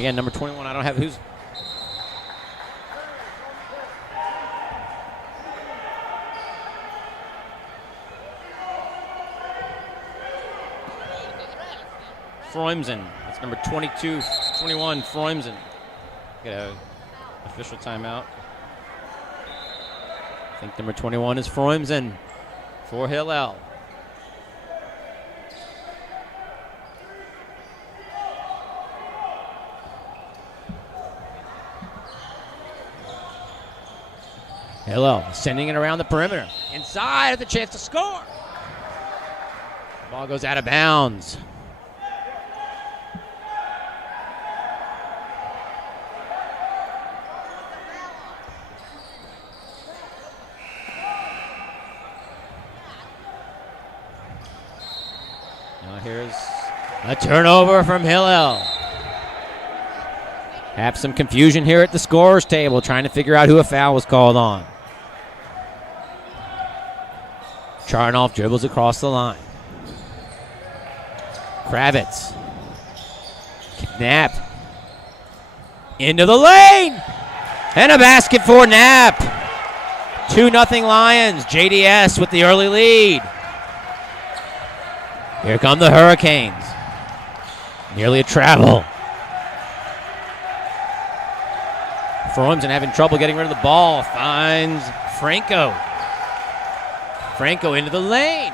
Again, number 21, I don't have who's. Freumsen. That's number 22, 21, Freumsen. Get an official timeout. I think number 21 is Freumsen for Hillel. Hillel sending it around the perimeter. Inside with a chance to score. The ball goes out of bounds. Now here's a turnover from Hillel. Have some confusion here at the scorer's table, trying to figure out who a foul was called on. Charnoff dribbles across the line. Kravitz. Knapp. Into the lane. And a basket for Knapp. 2-0 Lions. JDS with the early lead. Here come the Hurricanes. Nearly a travel. Freumsen having trouble getting rid of the ball. Finds Franco. Franco into the lane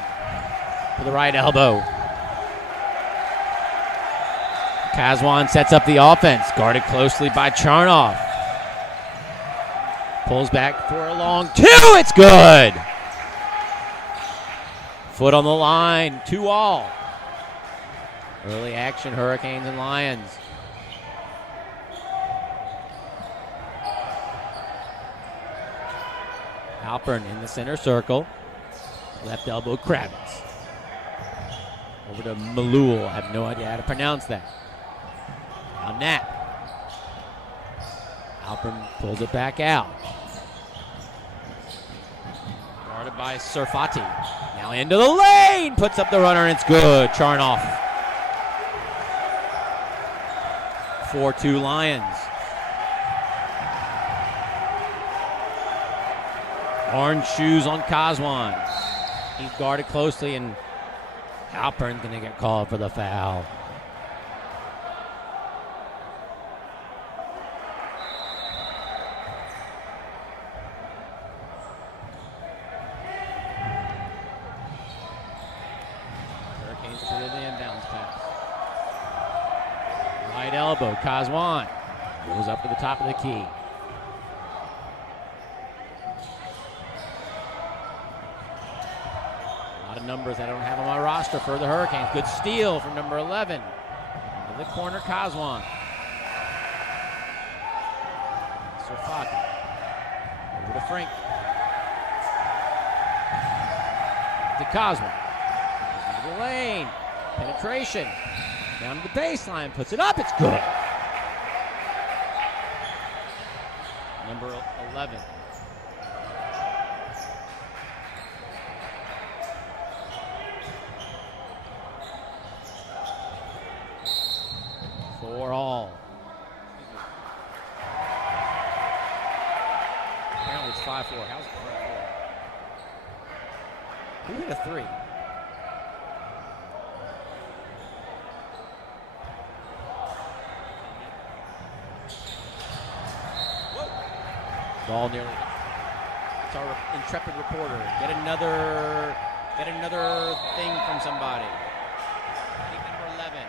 for the right elbow. Kazwan sets up the offense, guarded closely by Charnoff. Pulls back for a long two. It's good. Foot on the line, 2-all. Early action, Hurricanes and Lions. Alpern in the center circle. Left elbow, Kravitz. Over to Malul. I have no idea how to pronounce that. Now Knapp. Alpern pulls it back out. Guarded by Surfati. Now into the lane. Puts up the runner and it's good. Charnoff. 4-2 Lions. Orange shoes on Kazwan. He's guarded closely, and Alpern's going to get called for the foul. Hurricanes put in the inbounds pass. Right elbow, Kazwan goes up to the top of the key. Numbers I don't have on my roster for the Hurricanes. Good steal from number 11. Into the corner, Kazwan. Surfati. Over to Frank. To Kazwan. Into the lane. Penetration. Down to the baseline. Puts it up. It's good. Number 11. For all. Apparently it's 5-4. How's it 5-4? Who hit a three? Whoa. Ball nearly. It's our intrepid reporter. Get another thing from somebody. I think number 11.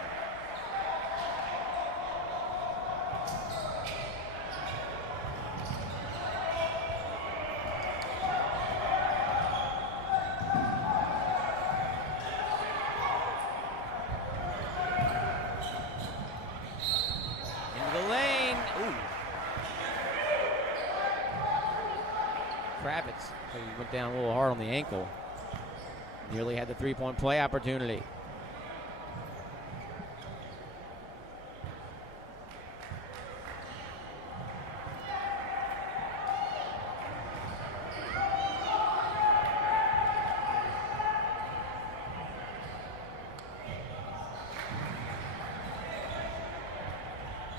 Kravitz, he went down a little hard on the ankle. Nearly had the three-point play opportunity.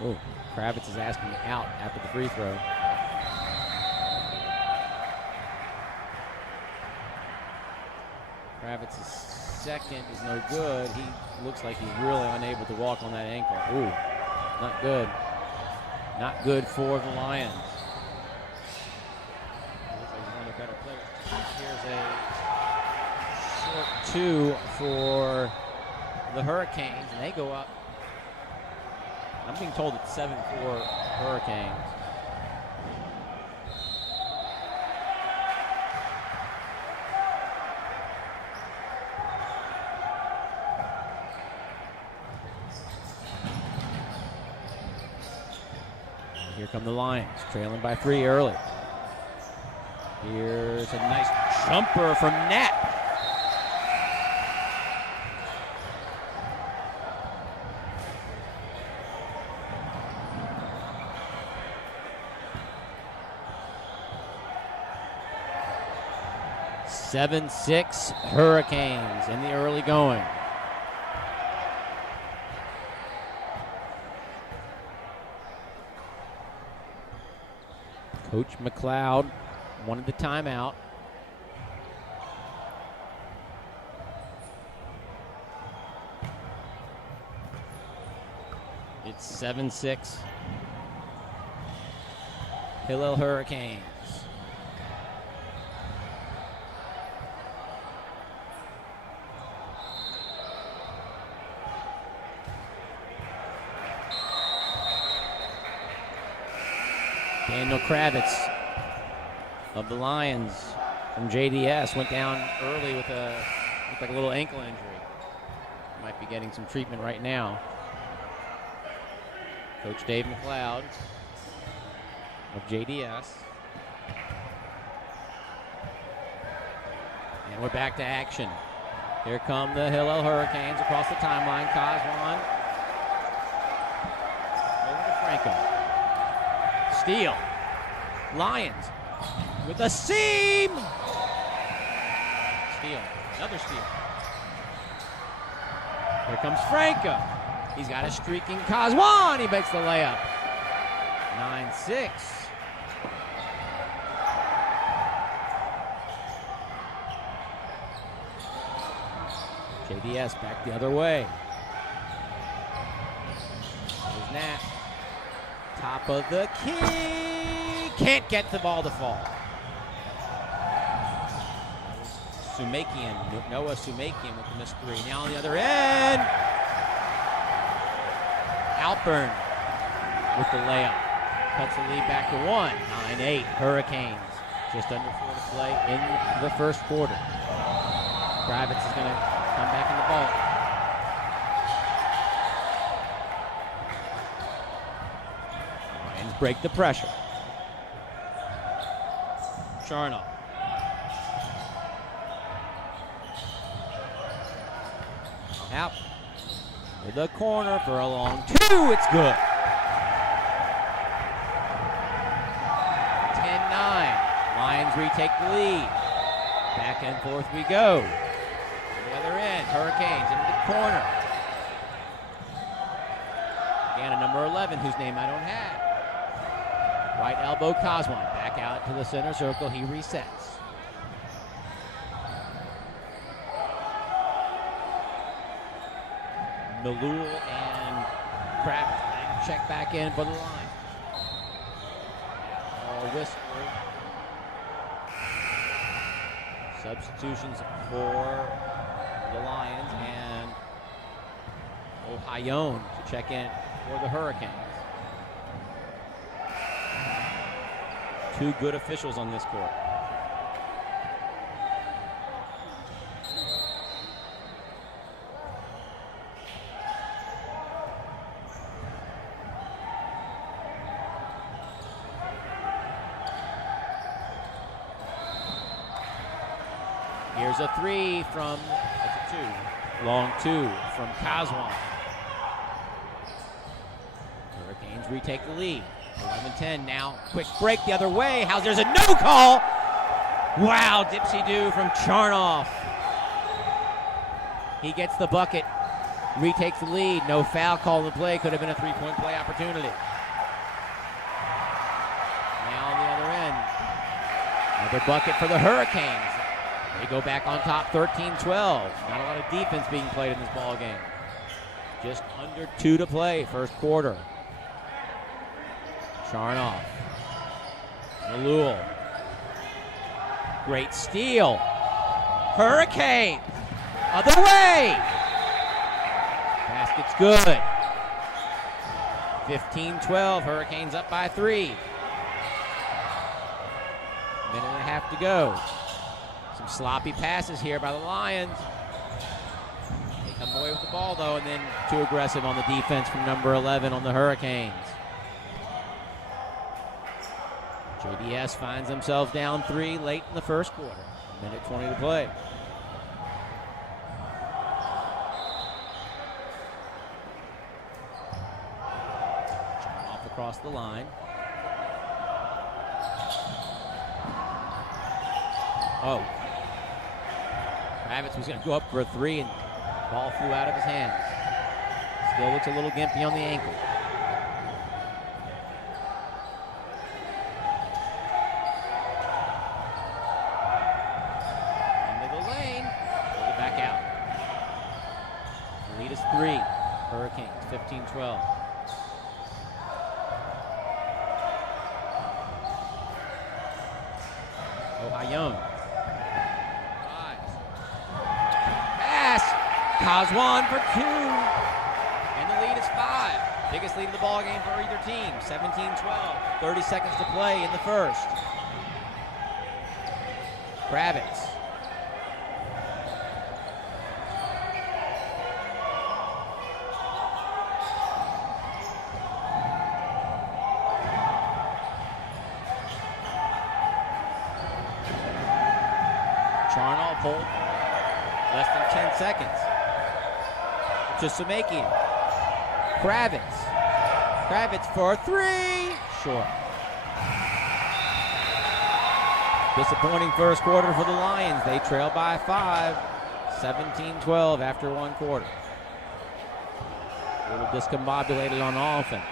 Oh, Kravitz is asking out after the free throw. Kravitz's second is no good. He looks like he's really unable to walk on that ankle. Ooh, not good. Not good for the Lions. Looks like he's one of the better players. Here's a short 2 for the Hurricanes, and they go up. I'm being told it's 7-4 Hurricanes. Here come the Lions, trailing by 3 early. Here's a nice jumper from Knapp. Seven-6 Hurricanes in the early going. Coach McLeod wanted the timeout. It's 7-6. Hillel Hurricanes. Daniel Kravitz of the Lions from JDS went down early with looked like a little ankle injury. Might be getting some treatment right now. Coach Dave McLeod of JDS. And we're back to action. Here come the Hillel Hurricanes across the timeline. Kazwan over to Franco. Steal. Lions with a seam. Steal. Another steal. Here comes Franco. He's got a streaking Kazwan. He makes the layup. 9-6. JDS back the other way. There's Knapp. Top of the key. Can't get the ball to fall. Noah Sumakian with the missed 3. Now on the other end. Alpern with the layup. Cuts the lead back to 1. 9-8 Hurricanes. Just under 4 to play in the first quarter. Kravitz is going to come back in the ball. Lions break the pressure. Charnoff. Out. To the corner for a long 2. It's good. 10-9. Lions retake the lead. Back and forth we go. On the other end, Hurricanes into the corner. Again, a number 11 whose name I don't have. Right elbow Kazwan. Back out to the center circle. He resets. Malul and Kravitz check back in for the line. All whisper. Substitutions for the Lions and Ohio to check in for the Hurricanes. 2 good officials on this court. Here's a 3 from, that's a 2. Long 2 from Kazwan. Hurricanes retake the lead. 11-10 now. Quick break the other way. There's a no call. Wow, dipsy-do from Charnoff. He gets the bucket. retakes the lead. No foul call in the play. Could have been a three-point play opportunity. Now on the other end, another bucket for the Hurricanes. They go back on top 13-12. Not a lot of defense being played in this ball game. Just under 2 to play, first quarter. Charnoff. Malul. Great steal. Hurricane. Other way. Basket's good. 15-12. Hurricanes up by 3. Minute and a half to go. Some sloppy passes here by the Lions. They come away with the ball, though, and then too aggressive on the defense from number 11 on the Hurricanes. JDS finds themselves down 3 late in the first quarter. Minute 20 to play. Off across the line. Oh. Kravitz was going to go up for a 3 and ball flew out of his hands. Still looks a little gimpy on the ankle. Into the lane. Pull it back out. The lead is 3. Hurricanes 15-12. Ohio. Coswan for 2, and the lead is 5. Biggest lead of the ball game for either team. 17-12. 30 seconds to play in the first. Kravitz. Charnoff hold. Less than 10 seconds. To Samakian. Kravitz for 3. Short. Disappointing first quarter for the Lions. They trail by 5. 17-12 after 1 quarter. A little discombobulated on offense.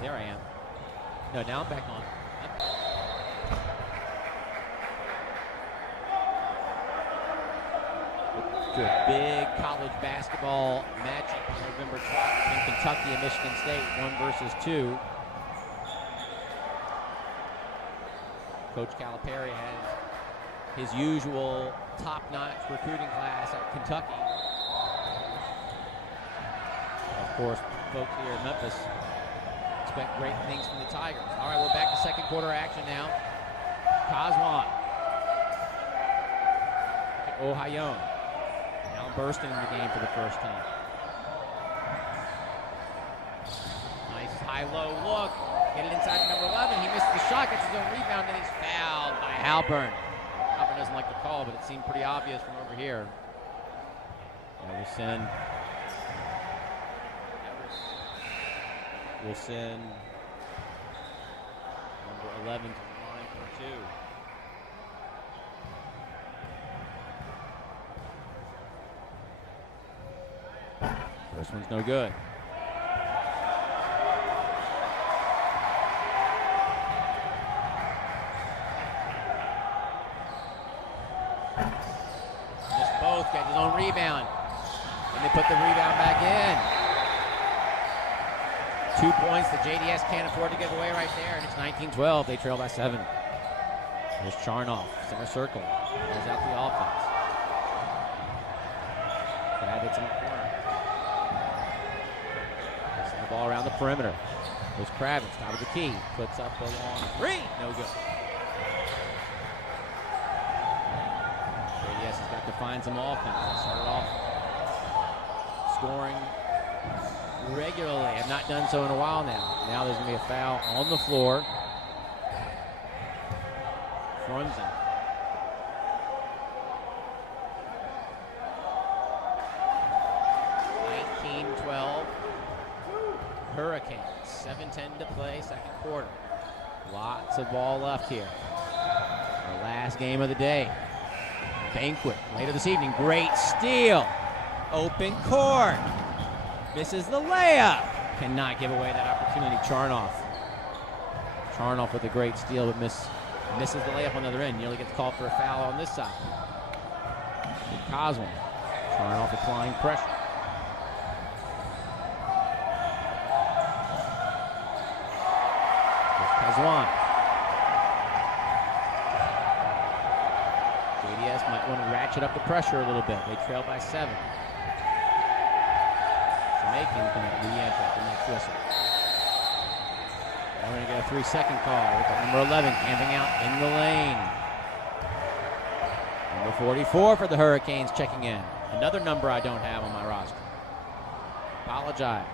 There I am. No, now I'm back on. To a big college basketball matchup on November 12th between Kentucky and Michigan State, 1 versus 2. Coach Calipari has his usual top-notch recruiting class at Kentucky. Of course, folks here in Memphis expect great things from the Tigers. All right, we're back to second quarter action now. Coswan. Ohio. Now bursting in the game for the first time. Nice high-low look. Get it inside to number 11. He misses the shot, gets his own rebound, and he's fouled by Halpern. Halpern doesn't like the call, but it seemed pretty obvious from over here. We'll send number 11 to the line for 2. First one's no good. Missed both, got his own rebound. And they put the rebound back in. 2 points that JDS can't afford to give away right there, and it's 19-12. They trail by 7. There's Charnoff, center circle. Close out the offense. Kravitz in the corner. Passing the ball around the perimeter. There's Kravitz, top of the key. Puts up a long three. No good. JDS has got to find some offense. They started off scoring regularly. Have not done so in a while now. Now there's going to be a foul on the floor. Frunzen. Hurricanes, 7:10 to play, second quarter. Lots of ball left here. Our last game of the day. Banquet later this evening. Great steal. Open court. Misses the layup. Cannot give away that opportunity. Charnoff with a great steal, but misses the layup on the other end. Nearly gets called for a foul on this side. Coswell. Charnoff applying pressure. Kazwan. JDS might want to ratchet up the pressure a little bit. They trail by 7. Jamaican can re-enter at the next whistle. We're going to get a 3-second call with number 11 camping out in the lane. Number 44 for the Hurricanes checking in. Another number I don't have on my roster. Apologize.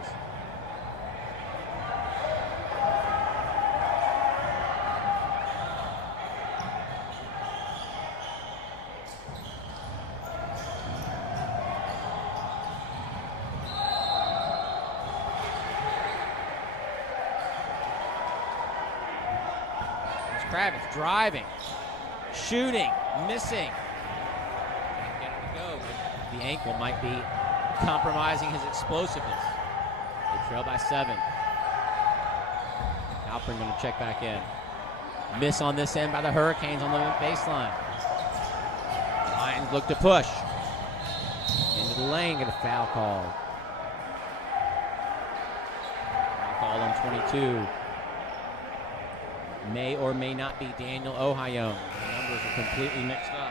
Kravitz driving, shooting, missing. Can't get it to go, but the ankle might be compromising his explosiveness. They trail by 7. Halpern going to check back in. Miss on this end by the Hurricanes on the baseline. Lions look to push. Into the lane, get a foul called. Foul called on 22. May or may not be Daniel Ohione. The numbers are completely mixed up.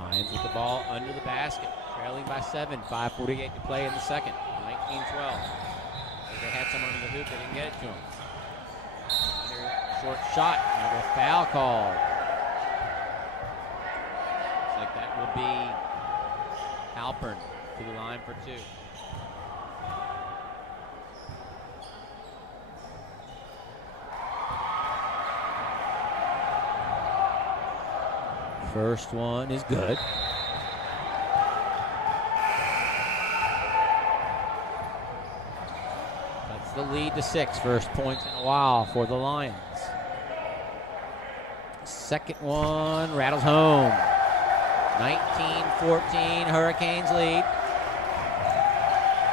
Lions with the ball under the basket, trailing by 7. 5:48 to play in the second. 19-12. They had someone in the hoop, they didn't get it to him. Short shot, another foul call. That will be Halpern to the line for 2. First one is good. Cuts the lead to 6. First points in a while for the Lions. Second one rattles home. 19-14, Hurricanes lead.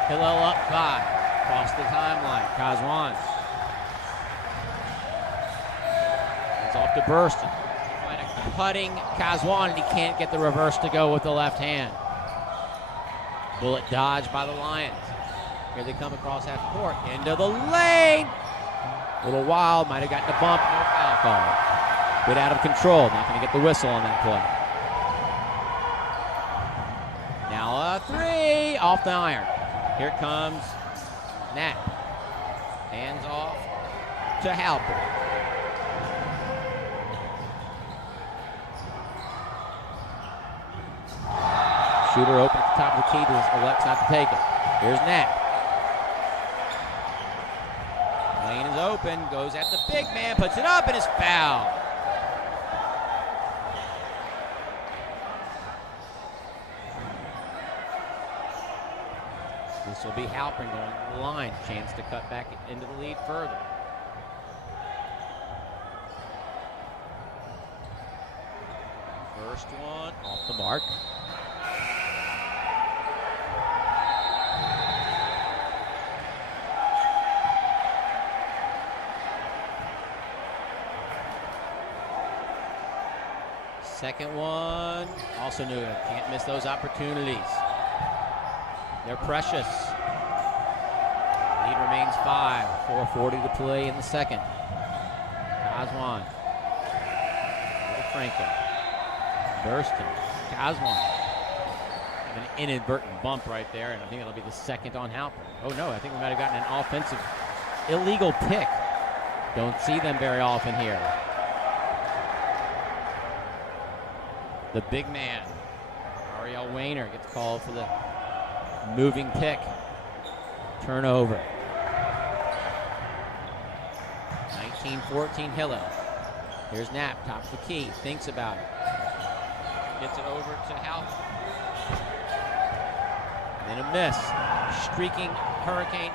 Hillel up 5, across the timeline. Kazwan. It's off to Burston. Find a cutting Kazwan, and he can't get the reverse to go with the left hand. Bullet dodged by the Lions. Here they come across half court, into the lane. A little wild, might have gotten a bump, no foul call. Bit out of control, not going to get the whistle on that play. Now a 3 off the iron. Here comes Nat. Hands off to Halpern. Shooter open at the top of the key, elects not to take it. Here's Nat. Lane is open, goes at the big man, puts it up, and is fouled. This will be Halpern going to the line. Chance to cut back into the lead further. First one off the mark. Second one, also new. Can't miss those opportunities. They're precious. Lead remains 5. 4:40 to play in the second. Kazwan. Franco. Burston. Kazwan. An inadvertent bump right there, and I think that'll be the second on Halpern. Oh no, I think we might have gotten an offensive illegal pick. Don't see them very often here. The big man, Ariel Wayner, gets called for the moving pick. Turnover. 19-14 Hillel. Here's Knapp, top of the key, thinks about it. Gets it over to Halpern. And a miss. Streaking Hurricane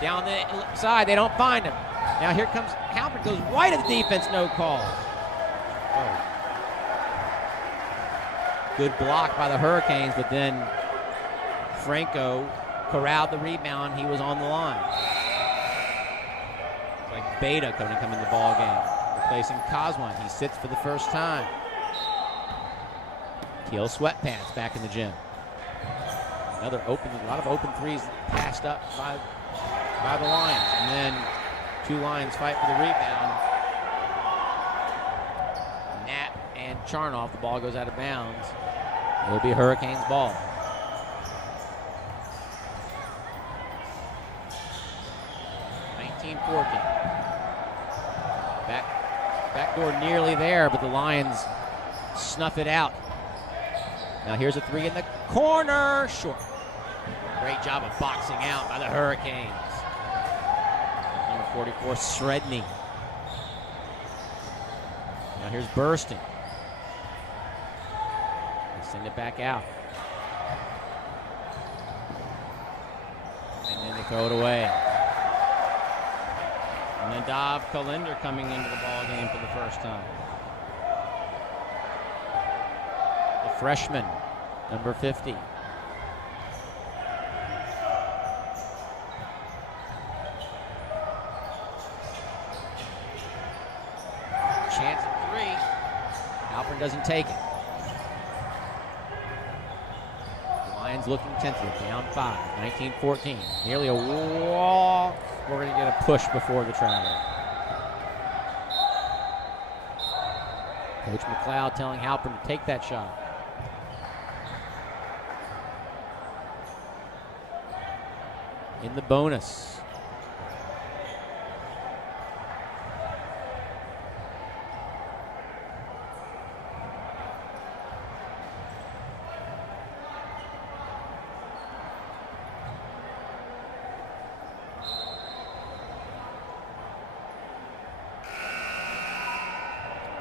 down the side. They don't find him. Now here comes Halpern, goes right at the defense, no call. Oh. Good block by the Hurricanes, but then Franco corralled the rebound. He was on the line. It's like Beta coming in the ball game. Replacing Kazwan. He sits for the first time. Teal sweatpants back in the gym. Another open, a lot of open threes passed up by the Lions. And then two Lions fight for the rebound. Knapp and Charnoff, the ball goes out of bounds. It'll be Hurricanes ball. Backdoor nearly there, but the Lions snuff it out. Now here's a three in the corner, short. Great job of boxing out by the Hurricanes. Number 44, Sredny. Now here's Burston. They send it back out. And then they throw it away. Nadav Kalender coming into the ball game for the first time. The freshman, number 50. Chance at three. Halpern doesn't take it. Lions looking tentative, down 5, 19-14. Nearly a walk. We're going to get a push before the travel. Coach McLeod telling Halpern to take that shot. In the bonus.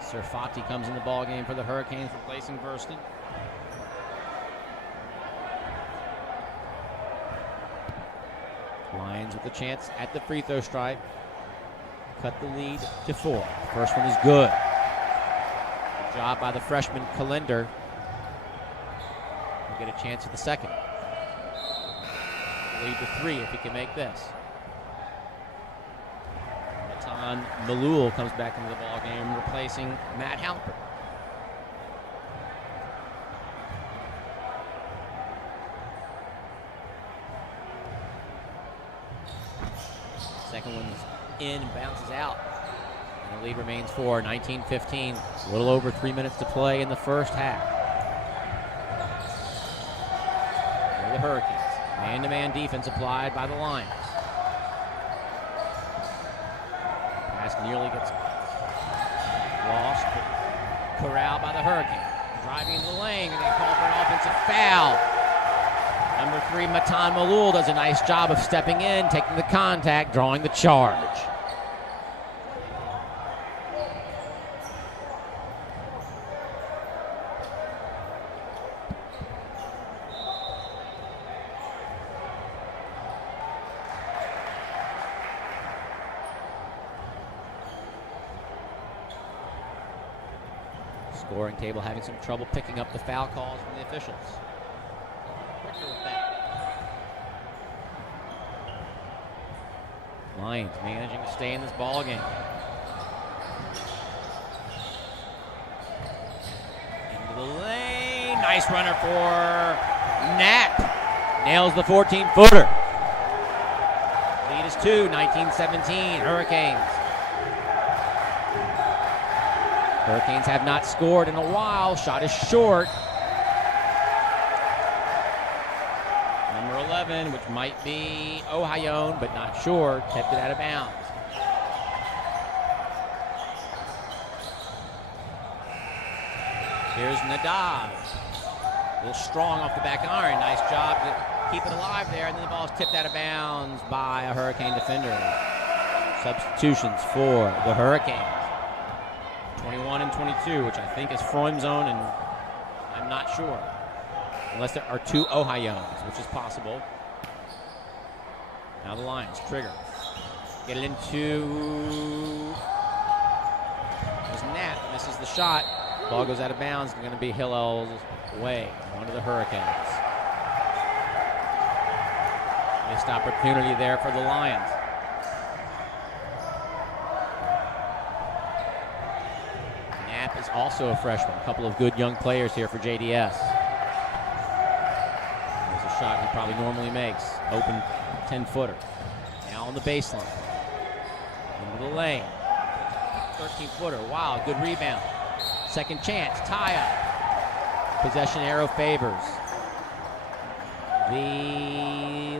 Serfati comes in the ball game for the Hurricanes, replacing Burston. Lions with the chance at the free throw stripe. Cut the lead to 4. First one is good. Good job by the freshman Kalender. He'll get a chance at the second. Lead to 3 if he can make this. Malul comes back into the ball game, replacing Matt Halpern. Second one's in and bounces out. And the lead remains 4, 19-15. A little over 3 minutes to play in the first half. For the Hurricanes. Man-to-man defense applied by the Lions. Nearly gets lost, but corralled by the Hurricane. Driving into the lane, and they call for an offensive foul. Number 3, Matan Malul, does a nice job of stepping in, taking the contact, drawing the charge. Scoring table having some trouble picking up the foul calls from the officials. Quicker with that. Lions managing to stay in this ball game. Into the lane. Nice runner for Knapp. Nails the 14-footer. Lead is 2, 19-17. Hurricanes. Hurricanes have not scored in a while. Shot is short. Number 11, which might be Ohayon, but not sure, kept it out of bounds. Here's Nadav. A little strong off the back iron. Nice job to keep it alive there. And then the ball is tipped out of bounds by a Hurricane defender. Substitutions for the Hurricanes. 21 and 22, which I think is Freund's zone, and I'm not sure. Unless there are two Ohayons, which is possible. Now the Lions trigger. Get it into... There's Nat, misses the shot. Ball goes out of bounds. It's going to be Hillel's way. One of the Hurricanes. Missed opportunity there for the Lions. Knapp is also a freshman. A couple of good young players here for JDS. There's a shot he probably normally makes. Open 10-footer. Now on the baseline. Into the lane. 13-footer. Wow, good rebound. Second chance, tie up. Possession arrow favors the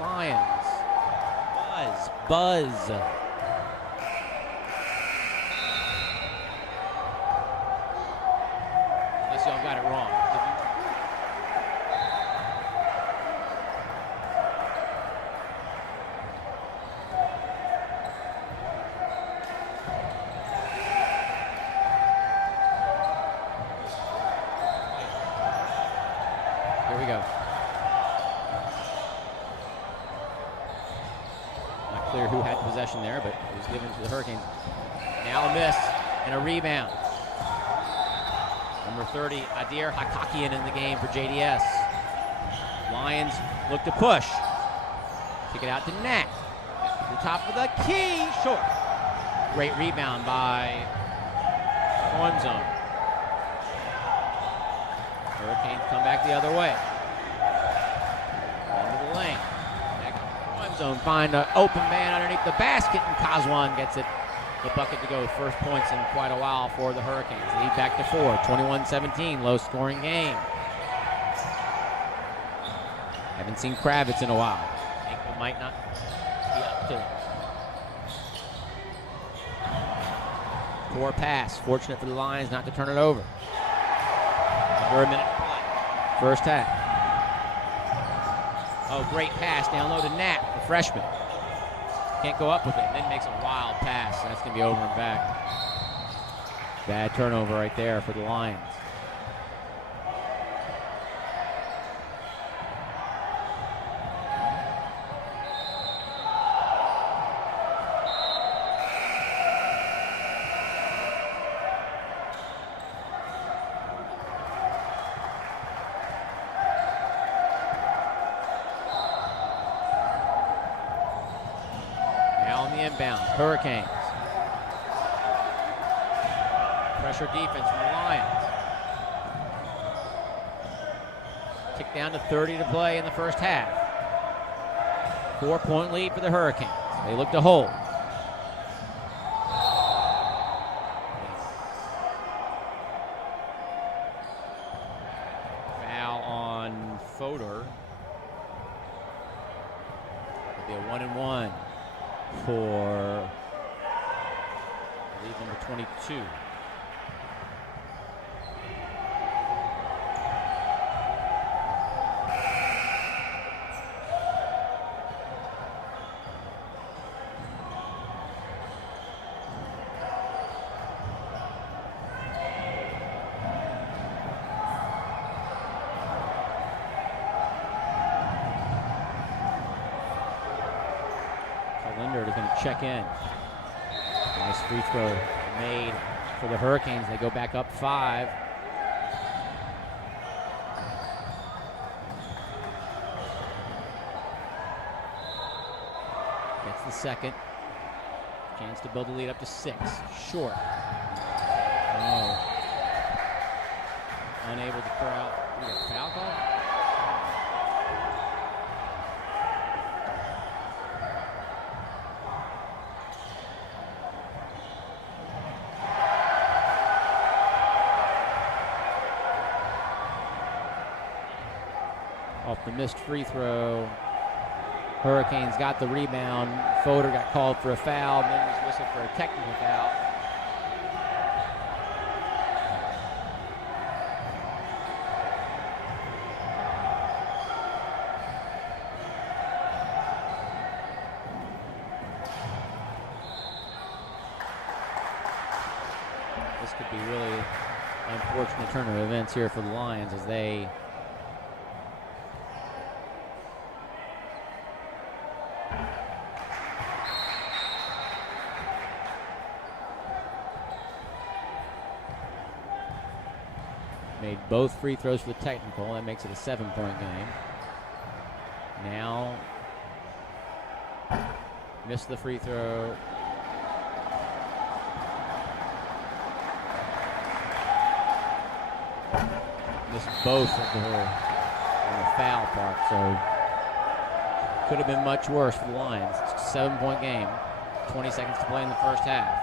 Lions. Buzz. Unless y'all got it wrong. Here we go. Not clear who had the possession there, but it was given to the Hurricanes. Now a miss and a rebound. Number 30, Adir Hakakian in the game for JDS. Lions look to push. Kick it out to Nat. The top of the key, short. Great rebound by Freund. Hurricanes come back the other way. Into the lane. Back to Freund zone. Find an open man underneath the basket, and Kazwan gets it. The bucket to go. First points in quite a while for the Hurricanes. Lead back to 4. 21-17. Low-scoring game. Haven't seen Kravitz in a while. Ankle might not be up to it. Poor pass. Fortunate for the Lions not to turn it over. Under a minute to play. First half. Oh, great pass down low to Nat, the freshman. Can't go up with it. Then makes a wild pass. That's going to be over and back. Bad turnover right there for the Lions. Inbound. Hurricanes. Pressure defense from the Lions. Kick down to 30 to play in the first half. 4-point lead for the Hurricanes. They look to hold. Foul on Fodor. It'll be a 1-and-1. For, I believe, number 22. Linder is going to check in. Nice free throw made for the Hurricanes. They go back up 5. Gets the second. Chance to build the lead up to 6. Short. Oh. Unable to throw out. We got a foul call? the missed free throw. Hurricanes got the rebound. Fodor got called for a foul, then was whistled for a technical foul. This could be really unfortunate turn of events here for the Lions as they made both free throws for the technical. That makes it a 7-point game. Now missed the free throw. Missed both of the foul part, so could have been much worse for the Lions. It's a 7-point game. 20 seconds to play in the first half.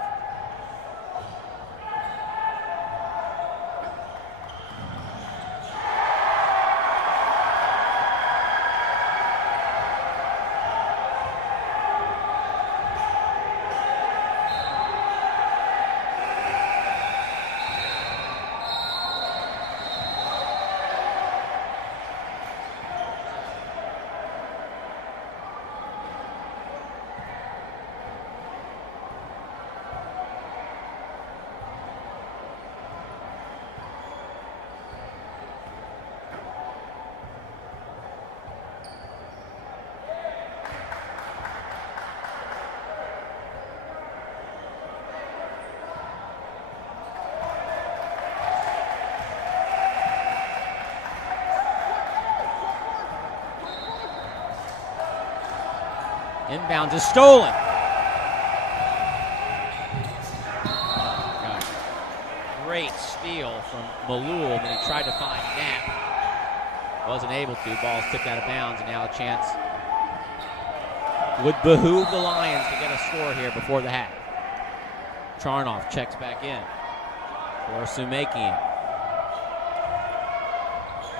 Inbounds is stolen. Great steal from Malul, and he tried to find Knapp. Wasn't able to. Ball's tipped out of bounds, and now a chance would behoove the Lions to get a score here before the half. Charnoff checks back in for Sumakian.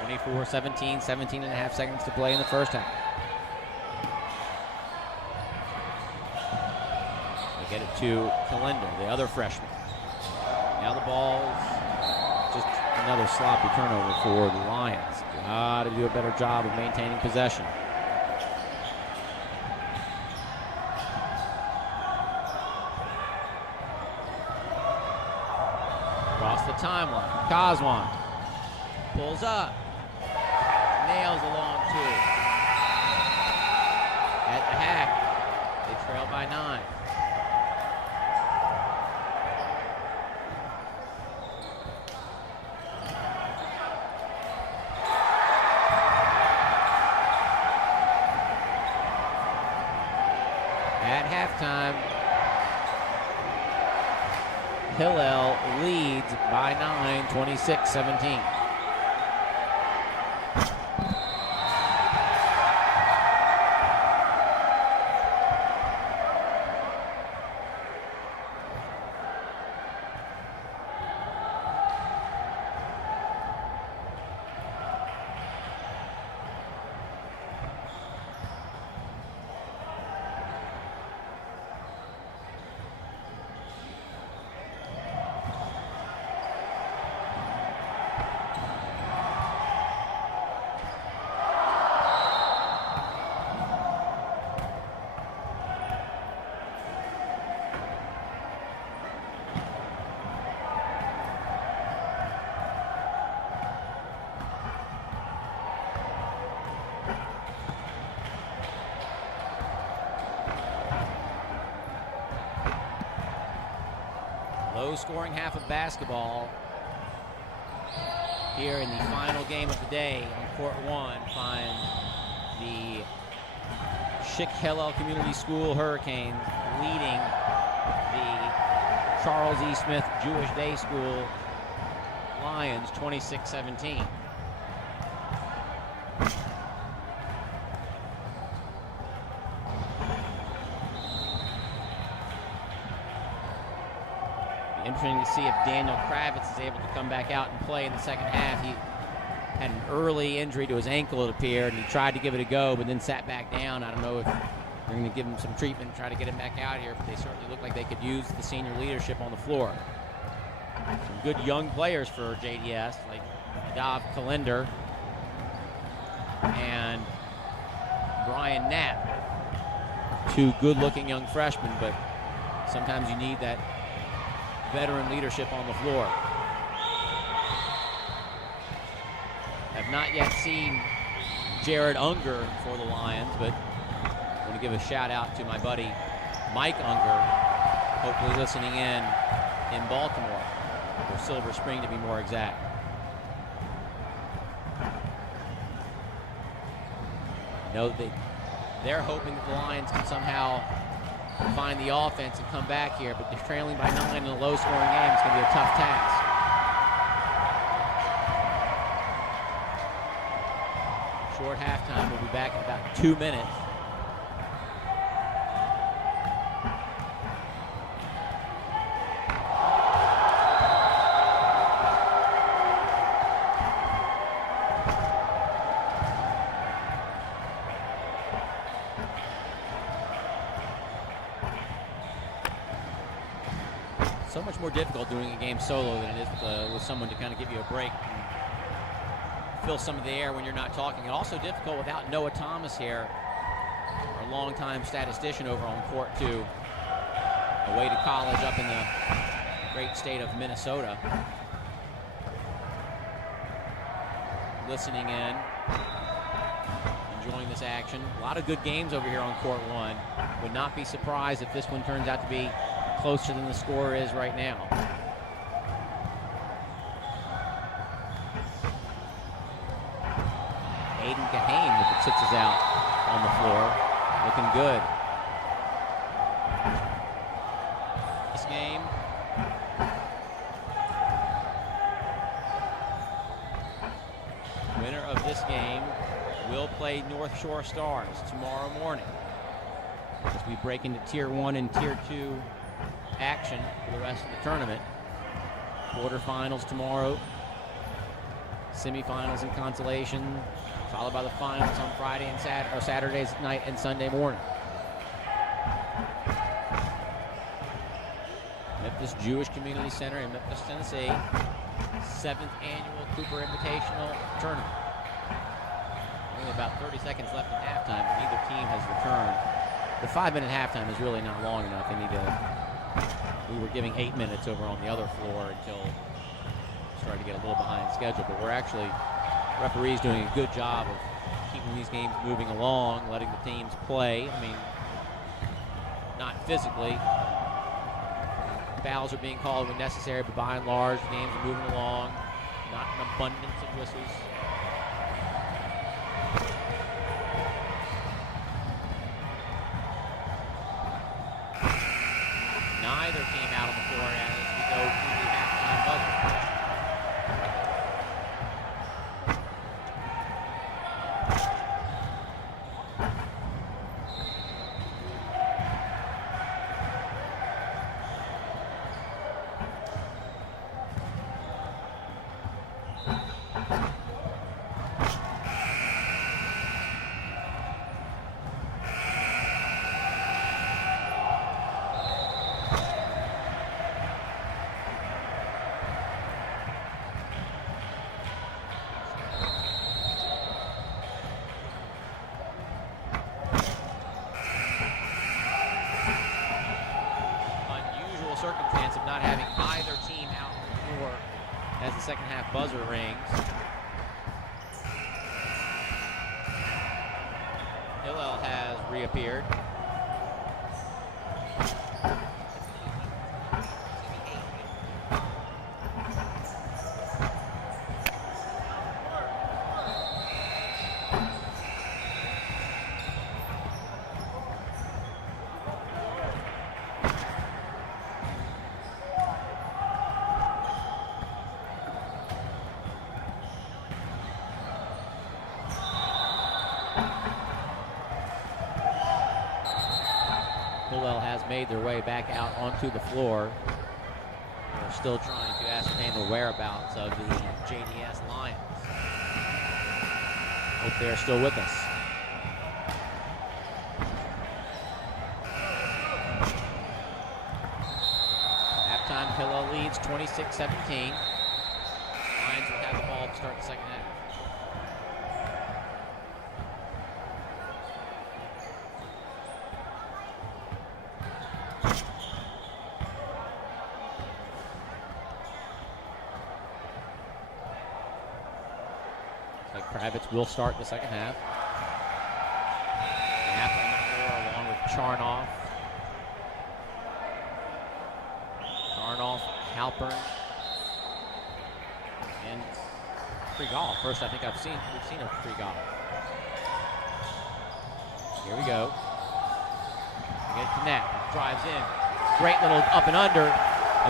24-17, 17 and a half seconds to play in the first half. They get it to Kalender, the other freshman. Now the ball's just another sloppy turnover for the Lions. Got to do a better job of maintaining possession. Across the timeline, Kazwan pulls up, nails a long two. At the half, they trail by 9. At halftime, Hillel leads by 9, 26-17. Low-scoring half of basketball here in the final game of the day on Court 1. Find the Scheck Hillel Community School Hurricanes leading the Charles E. Smith Jewish Day School Lions 26-17. Interesting to see if Daniel Kravitz is able to come back out and play in the second half. He had an early injury to his ankle, it appeared, and he tried to give it a go, but then sat back down. I don't know if they're going to give him some treatment and try to get him back out here, but they certainly look like they could use the senior leadership on the floor. Some good young players for JDS, like Nadav Kalender and Brian Knapp. Two good-looking young freshmen, but sometimes you need that veteran leadership on the floor. Have not yet seen Jared Unger for the Lions, but I'm going to give a shout-out to my buddy Mike Unger, hopefully listening in Baltimore, or Silver Spring to be more exact. I know that they're hoping that the Lions can somehow find the offense and come back here, but they're trailing by 9 in a low-scoring game. It's going to be a tough task. Short halftime. We'll be back in about 2 minutes. So much more difficult doing a game solo than it is with someone to kind of give you a break and fill some of the air when you're not talking. And also difficult without Noah Thomas here, our longtime statistician over on court 2, away to college up in the great state of Minnesota. Listening in, enjoying this action. A lot of good games over here on court 1. Would not be surprised if this one turns out to be closer than the score is right now. Aiden Kahane with the sixes out on the floor. Looking good. This game. Winner of this game will play North Shore Stars tomorrow morning as we break into Tier 1 and Tier 2 action for the rest of the tournament. Quarterfinals tomorrow, semifinals and consolation, followed by the finals on Friday and Saturday night and Sunday morning. Memphis Jewish Community Center in Memphis, Tennessee, 7th annual Cooper Invitational Tournament. Only about 30 seconds left in halftime, but neither team has returned. The 5-minute halftime is really not long enough. They need to. We were giving 8 minutes over on the other floor until we started to get a little behind schedule, but we're actually, referees doing a good job of keeping these games moving along, letting the teams play. I mean, not physically. Fouls are being called when necessary, but by and large, the games are moving along. Not an abundance of whistles. Neither team out on the floor as we go to the halftime buzzer. Circumstance of not having either team out on the floor as the second half buzzer rings. Hillel has reappeared. Hillel has made their way back out onto the floor. We're still trying to ascertain the whereabouts of the JDS Lions. Hope they are still with us. Halftime, Hillel leads 26-17. Lions will have the ball to start the second half. Kravitz will start the second half. Knapp on the floor along with Charnoff. Charnoff, Halpern, and Fregal. First I think we've seen a Fregal. Here we go. We get to Knapp. Drives in. Great little up and under.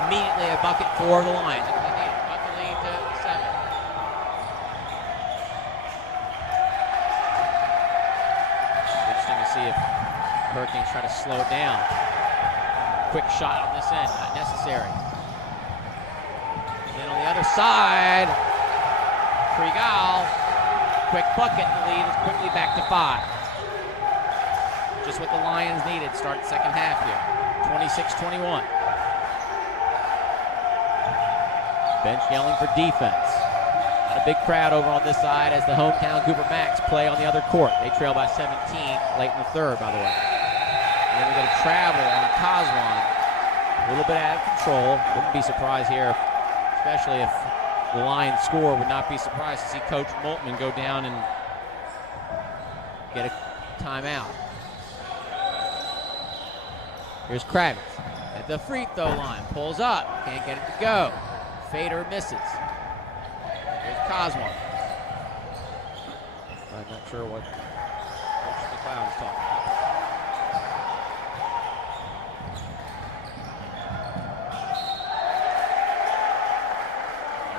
Immediately a bucket for the Lions. Cut the lead to 7. See if Hurricanes try to slow it down. Quick shot on this end, not necessary. And then on the other side, Fregal, quick bucket, the lead is quickly back to 5. Just what the Lions needed, start the second half here. 26-21. Bench yelling for defense. Not a big crowd over on this side as the hometown Cooper Max play on the other court. They trail by 17 late in the third, by the way. And then we got to travel on Kazwan. A little bit out of control. Wouldn't be surprised here, especially if the Lions score. Would not be surprised to see Coach Moltmann go down and get a timeout. Here's Kravitz at the free throw line. Pulls up. Can't get it to go. Fader misses. Here's Kazwan. I'm not sure what Coach McLeod's talking about.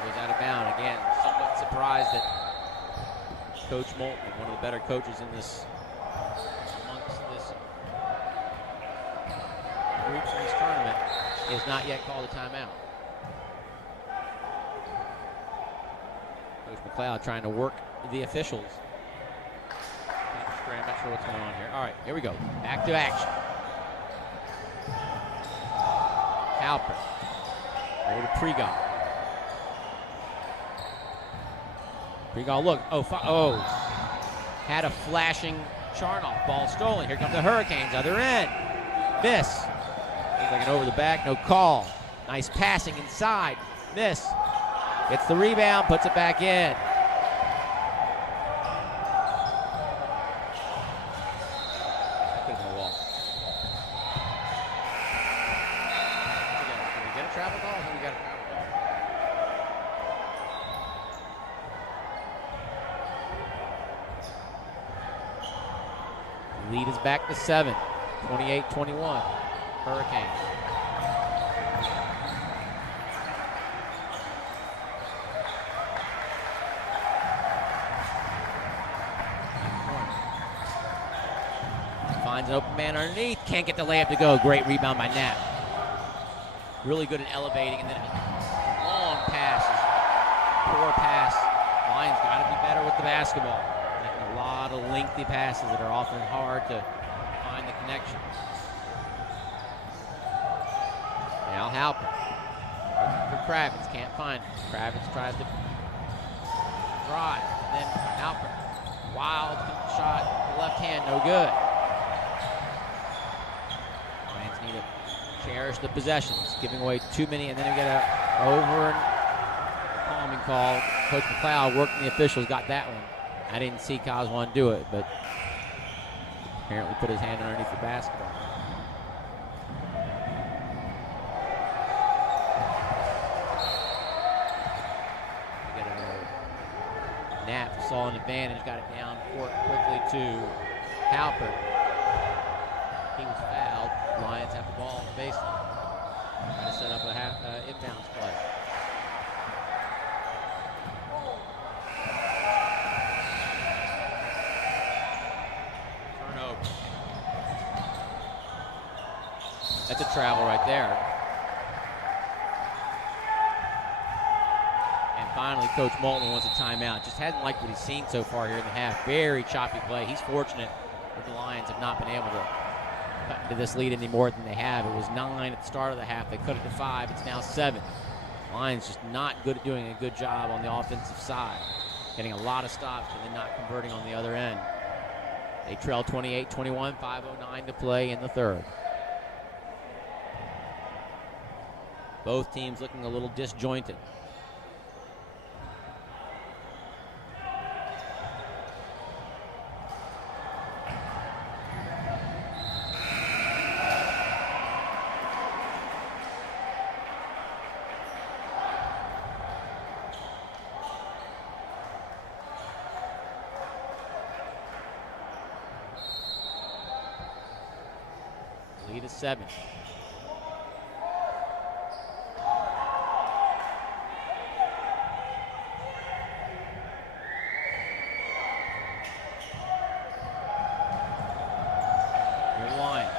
Goes out of bounds again. Somewhat surprised that Coach Moltmann, one of the better coaches in this amongst this group in this tournament, has not yet called a timeout. Coach McLeod trying to work the officials. I'm not sure what's going on here. All right, here we go. Back to action. Halpern. Over to Fregal. Fregal, look. Oh. Had a flashing Charnoff. Ball stolen. Here come the Hurricanes. Other end. Miss. Looks like an over the back. No call. Nice passing inside. Miss. Gets the rebound. Puts it back in. Lead is back to 7, 28-21, Hurricanes. Finds an open man underneath, can't get the layup to go. Great rebound by Knapp. Really good at elevating, and then long passes, poor pass. Lions got to be better with the basketball. A lot of lengthy passes that are often hard to find the connection. Now Halpern looking for Kravitz, can't find him. Kravitz tries to drive, then Halpern, wild shot, left hand, no good. Lions need to cherish the possessions, giving away too many, and then we get a over and calming call. Coach McLeod working the officials, got that one. I didn't see Kazwan do it, but apparently put his hand underneath the basketball. Knapp saw an advantage, got it down court quickly to Halpern. He was fouled. Lions have the ball on the baseline. Trying to set up a inbounds play. That's a travel right there. And finally Coach Moulton wants a timeout. Just hasn't liked what he's seen so far here in the half. Very choppy play. He's fortunate that the Lions have not been able to cut into this lead any more than they have. It was 9 at the start of the half. They cut it to 5. It's now 7. Lions just not good at doing a good job on the offensive side. Getting a lot of stops and then not converting on the other end. They trail 28-21, 5:09 to play in the third. Both teams looking a little disjointed. Lead is 7.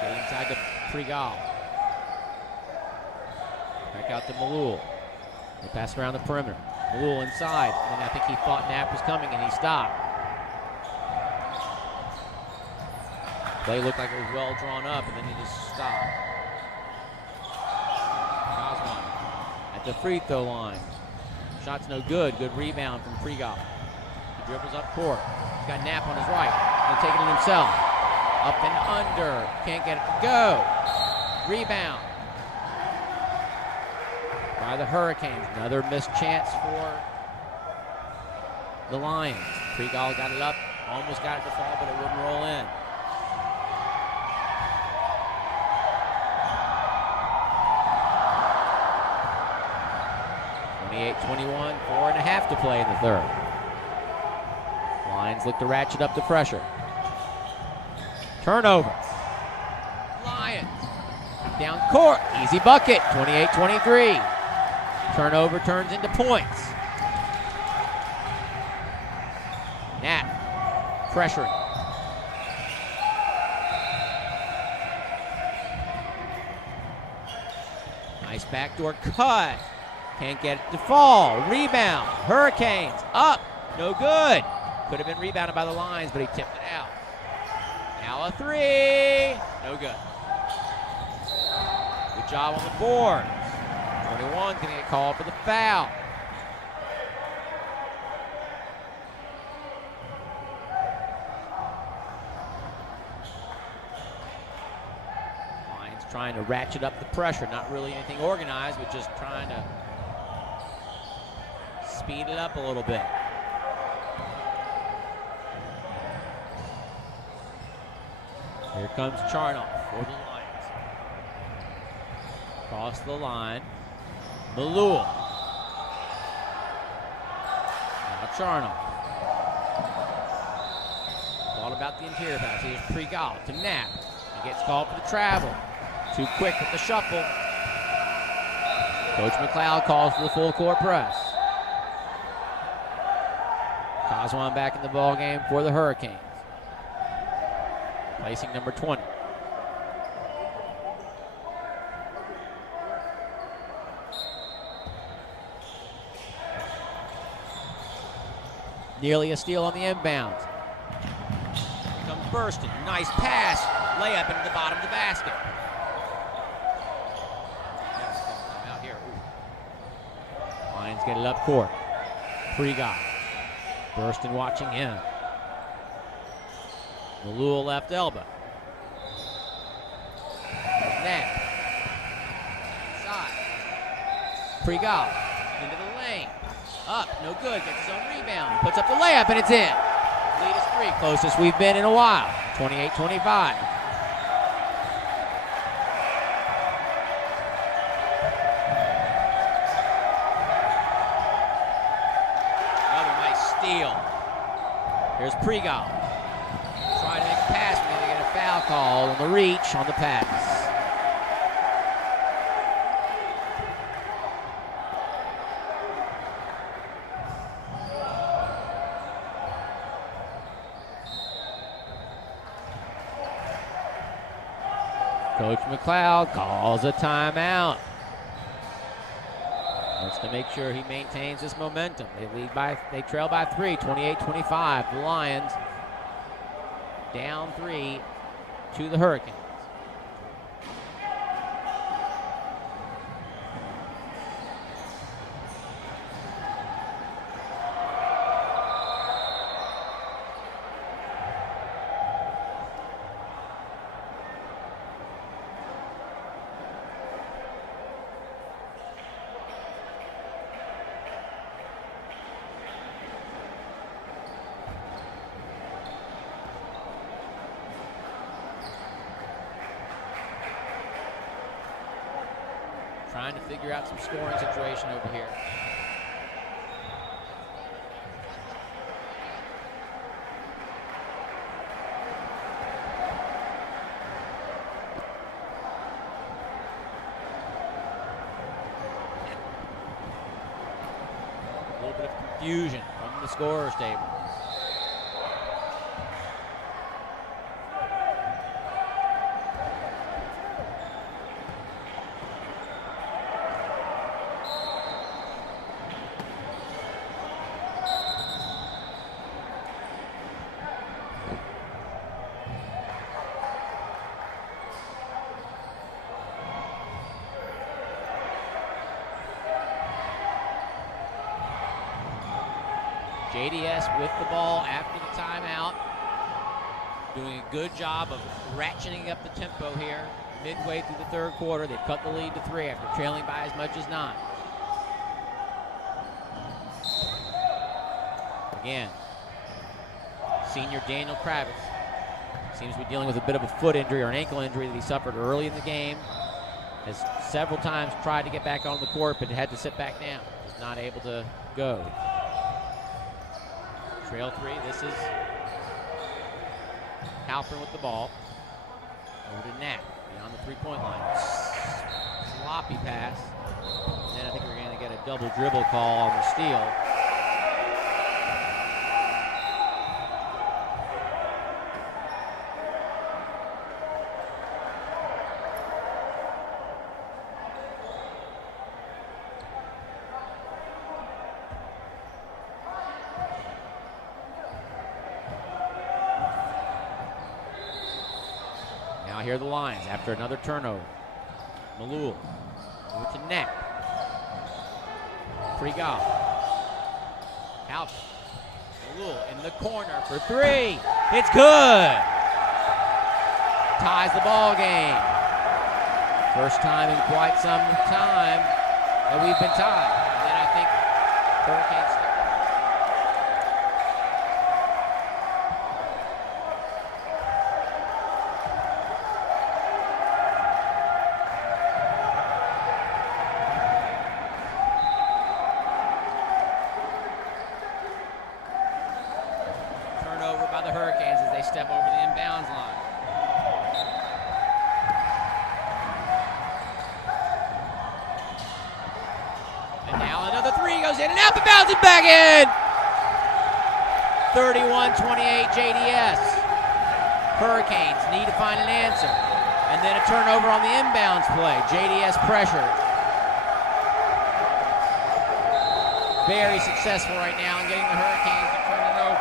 Inside to Pregal. Back out to Malul. They pass around the perimeter. Malul inside. And I think he thought Knapp was coming and he stopped. Play looked like it was well drawn up and then he just stopped. Cosman at the free throw line. Shot's no good. Good rebound from Pregal. He dribbles up court. He's got Knapp on his right. He'll take it in himself. Up and under. Can't get it to go. Rebound by the Hurricanes. Another missed chance for the Lions. Pregal got it up. Almost got it to fall, but it wouldn't roll in. (28-21), 4.5 to play in the third. Lions look to ratchet up the pressure. Turnover. Lions down court. Easy bucket. 28-23. Turnover turns into points. Knapp pressuring. Nice backdoor cut. Can't get it to fall. Rebound. Hurricanes up. No good. Could have been rebounded by the Lions, but he tipped it out. Now a three. No good. Good job on the board. 21's going to get called for the foul. Lions trying to ratchet up the pressure. Not really anything organized, but just trying to speed it up a little bit. Here comes Charnoff for the Lions. Across the line. Malul. Now Charnoff. Thought about the interior pass. Here's Pregal to Knapp. He gets called for the travel. Too quick with the shuffle. Coach McLeod calls for the full court press. Coswan back in the ball game for the Hurricanes. Placing number 20. Nearly a steal on the inbound. Comes bursting. Nice pass. Layup into the bottom of the basket. Out here. Lions get it up court. Pregal. Bursting watching him. Malul left elbow. Knapp. Inside. Pregal. Into the lane. Up. No good. Gets his own rebound. Puts up the layup and it's in. Lead is 3. Closest we've been in a while. 28-25. Another nice steal. Here's Pregal. Trying to make a pass, but they get a foul call on the reach on the pass. Coach McLeod calls a timeout. Wants to make sure he maintains this momentum. They trail by 3, 28-25. The Lions down 3 to the Hurricanes. Trying to figure out some scoring situation over here. A little bit of confusion from the scorer's table. JDS with the ball after the timeout, doing a good job of ratcheting up the tempo here midway through the third quarter. They've cut the lead to 3 after trailing by as much as 9. Again, senior Daniel Kravitz seems to be dealing with a bit of a foot injury or an ankle injury that he suffered early in the game. Has several times tried to get back on the court, but had to sit back down. Was not able to go. Trail 3, this is Halpern with the ball. Over to Knapp, beyond the three-point line. Sloppy pass. And then I think we're going to get a double dribble call on the steal. Here are the Lions after another turnover. Malul over to Knapp. Pre-goal. Halpern. Malul in the corner for 3. It's good. Ties the ball game. First time in quite some time that we've been tied. And then I think Hurricanes. The Hurricanes as they step over the inbounds line. And now another 3 goes in and out, but bounces back in. 31-28 JDS. Hurricanes need to find an answer. And then a turnover on the inbounds play. JDS pressure. Very successful right now in getting the Hurricanes to turn it over.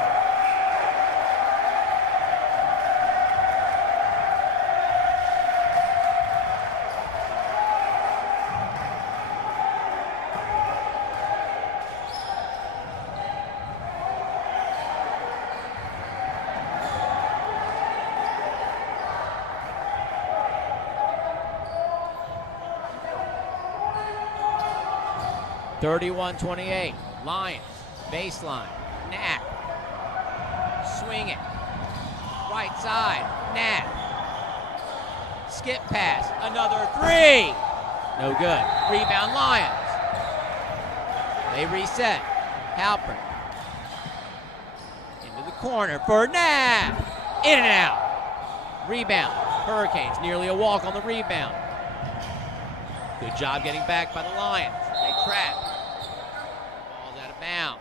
(31-28) Lions, baseline, Knapp, swing it, right side, Knapp, skip pass, another 3, no good, rebound Lions, they reset, Halpern, into the corner for Knapp, in and out, rebound, Hurricanes, nearly a walk on the rebound, good job getting back by the Lions, they trap. Now,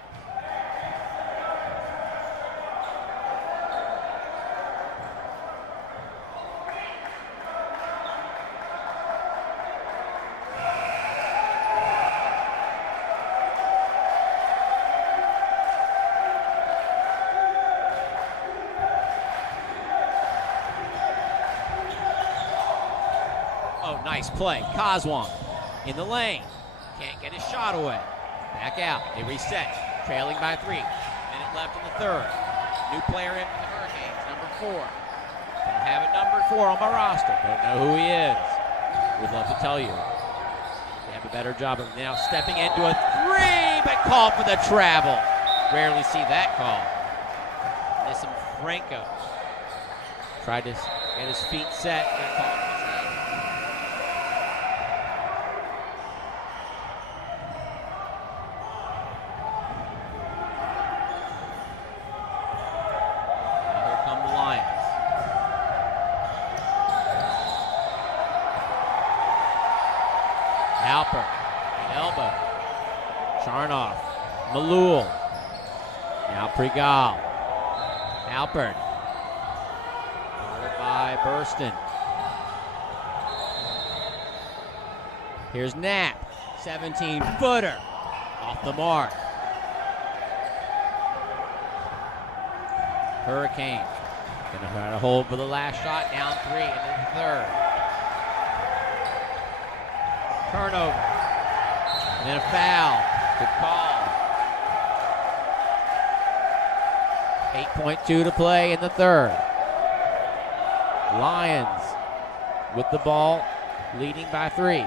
Nice play. Kazwan in the lane. Can't get his shot away. Back out. They reset. Trailing by 3. Minute left in the third. New player in for the Hurricanes, number 4. Don't have it numbered 4 on my roster. Don't know who he is. Would love to tell you. They have a better job of now stepping into a 3, but called for the travel. Rarely see that call. Nissim Franco tried to get his feet set. Got called for his hand. Now here come the Lions. Alper, an elbow. Charnoff, Malul. Now Pregal. Alpert. Guarded by Burston. Here's Knapp. 17-footer. Off the mark. Hurricanes. Gonna try to hold for the last shot. Down 3 in the third. Turnover. And then a foul. Good call. 8.2 to play in the third. Lions with the ball, leading by 3.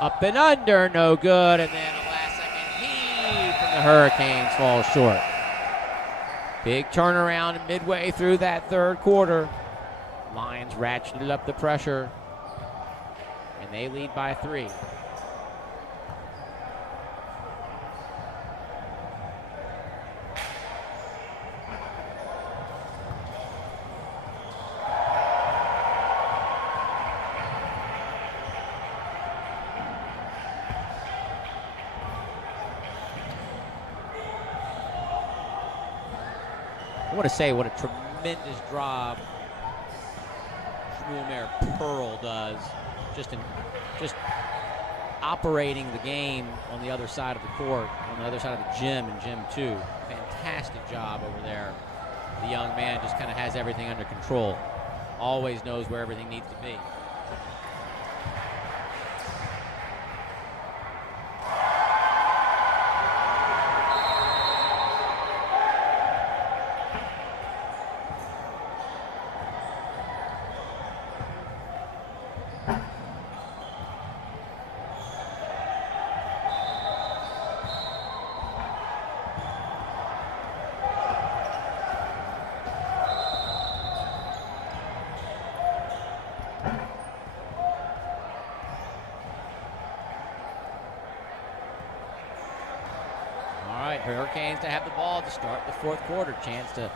Up and under, no good, and then a last-second heave from the Hurricanes falls short. Big turnaround midway through that third quarter. Lions ratcheted up the pressure, and they lead by 3. I want to say what a tremendous job Shmuel Pearl does just operating the game on the other side of the court, on the other side of the gym in Gym 2. Fantastic job over there. The young man just kind of has everything under control. Always knows where everything needs to be. Hurricanes to have the ball to start the fourth quarter. Chance to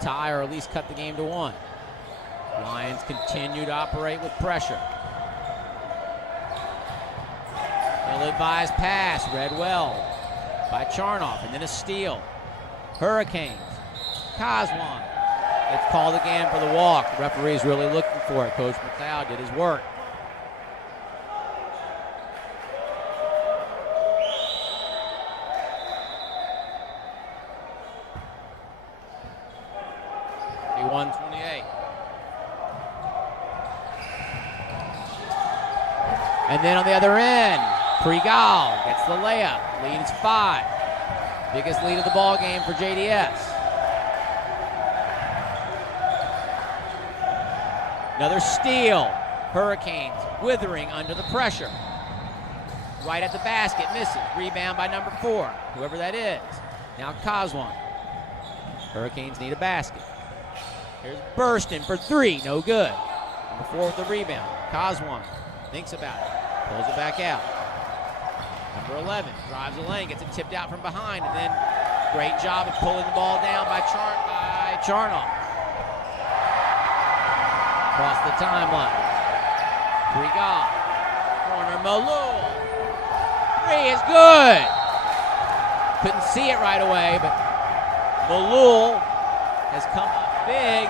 tie or at least cut the game to 1. Lions continue to operate with pressure. Ill-advised pass, read well by Charnoff, and then a steal. Hurricanes. Kazwan. It's called again for the walk. The referee's really looking for it. Coach McLeod did his work. And then on the other end, Pregal gets the layup, leads 5. Biggest lead of the ball game for JDS. Another steal. Hurricanes withering under the pressure. Right at the basket, misses. Rebound by number 4, whoever that is. Now Kazwan. Hurricanes need a basket. Here's Burston for 3, no good. Number 4 with the rebound. Kazwan thinks about it. Pulls it back out. Number 11 drives the lane, gets it tipped out from behind, and then great job of pulling the ball down by Charnoff. Across the timeline. Pregal. Corner, Malul. 3 is good. Couldn't see it right away, but Malul has come up big.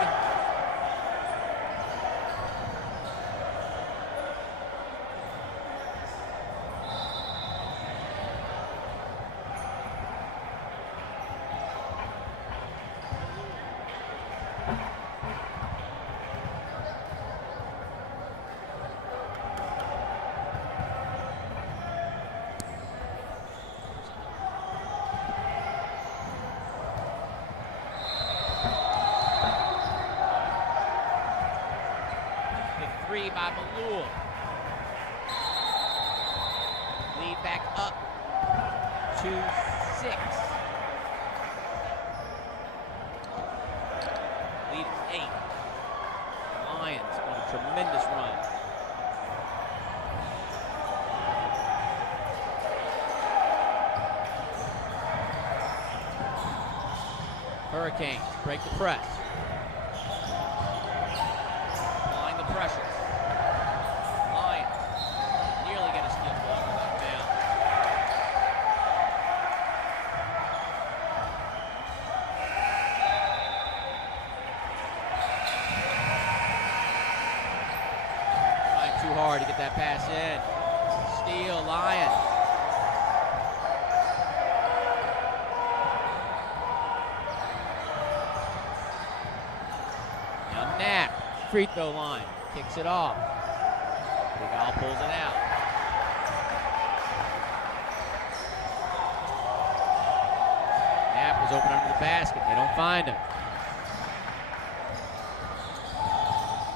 by Malul. Lead back up to 6. Lead 8. Lions on a tremendous run. Hurricanes break the press. Applying the pressure. Lions nearly get a steal block left down. Trying too hard to get that pass in. Steal, Lions. Free throw line, kicks it off. Big Al pulls it out. Knapp was open under the basket. They don't find him.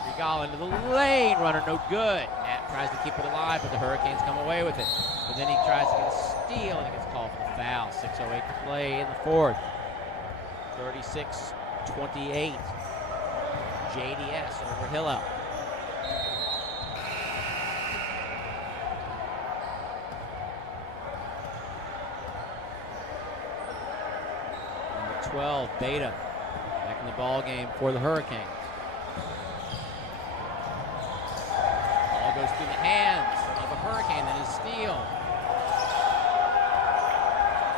Regal into the lane, runner no good. Knapp tries to keep it alive, but the Hurricanes come away with it. But then he tries to get a steal, and he gets called for the foul. 6:08 to play in the fourth. 36-28. JDS over Hillel. Number 12, Beta, back in the ball game for the Hurricanes. Ball goes through the hands of a Hurricane, then is steal.